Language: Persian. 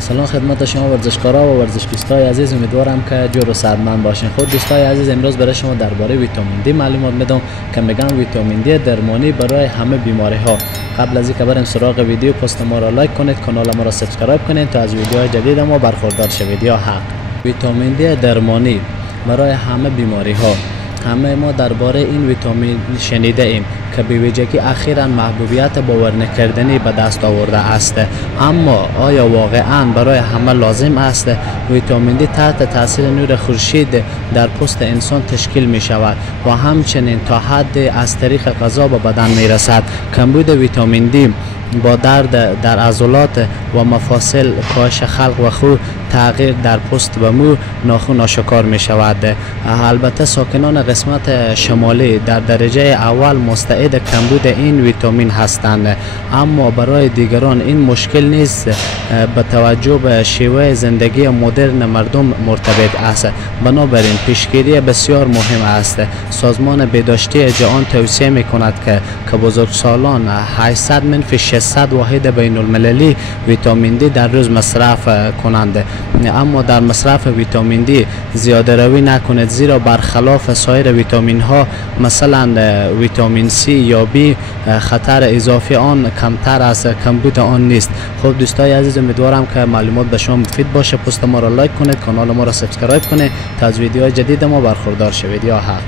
سلام خدمت شما ورزشکارا و ورزشکیستای عزیز، امیدوارم که جور و صحتمند باشین. خود دوستای عزیز، امروز برای شما درباره ویتامین دی معلومات میدم که میگن ویتامین دی درمانی برای همه بیماری ها. قبل از اینکه بریم سراغ ویدیو، پست ما را لایک کنید، کانال ما را سابسکرایب کنید تا از ویدیوهای جدید ما برخوردار شوید. یا حق ویتامین دی درمانی برای همه بیماری ها. همه ما درباره این ویتامین شنیده ایم که به ویژگی اخیراً محبوبیت باور نکردنی به دست آورده است. اما آیا واقعاً برای همه لازم است؟ ویتامین دی تحت تاثیر نور خورشید در پوست انسان تشکیل می شود و همچنین تا حد از طریق غذا به بدن می رسد. کمبود ویتامین دی با درد در عضلات و مفاصل، کاهش خلق و خو، تغییر در پوست و مو، ناخن آشکار می شود. البته ساکنان قسمت شمالی در درجه اول مستعد کمبود این ویتامین هستند، اما برای دیگران این مشکل نیست به توجه به شیوه زندگی مدرن مردم مرتبط است. بنابراین پیشگیری بسیار مهم است. سازمان بهداشتی جهان توصیه می کند که بزرگسالان 800 منفی 600 واحد بین المللی ویتامین دی در روز مصرف کنند، اما در مصرف ویتامین دی زیاده روی نکنید، زیرا برخلاف سایر ویتامین ها مثلا ویتامین سی یا بی خطر اضافی آن کمتر از کمبود آن نیست. خب دوستای عزیز، امیدوارم که معلومات به شما مفید باشه. پست ما را لایک کنید، کانال ما را سابسکرایب کنید تا از ویدیوهای جدید ما برخوردار شوید. یا حق